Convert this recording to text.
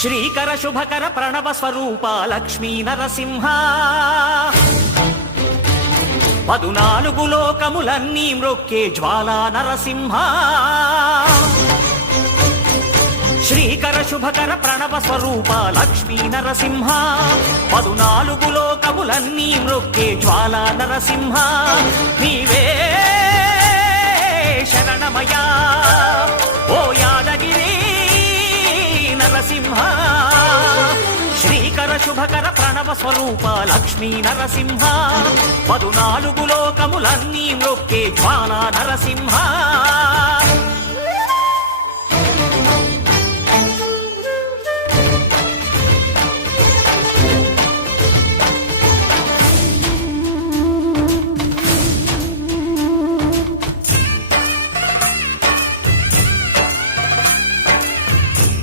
శ్రీకర శుభకర ప్రణవ స్వరూప లక్ష్మీ నరసింహ 14 లోకములన్నీ మ్రొక్కే జ్వాలా నరసింహ శ్రీకర శుభకర ప్రణవ స్వరూప లక్ష్మీ నరసింహ 14 లోకములన్నీ మ్రొక్కే జ్వాలా నరసింహ నీవే శరణమయా ఓ యాదగిరి నరసింహ శ్రీకర శుభకర ప్రణవ స్వరూప లక్ష్మీ నరసింహ 14 లోకములన్నీ మ్రొక్కే జ్వాలా నరసింహ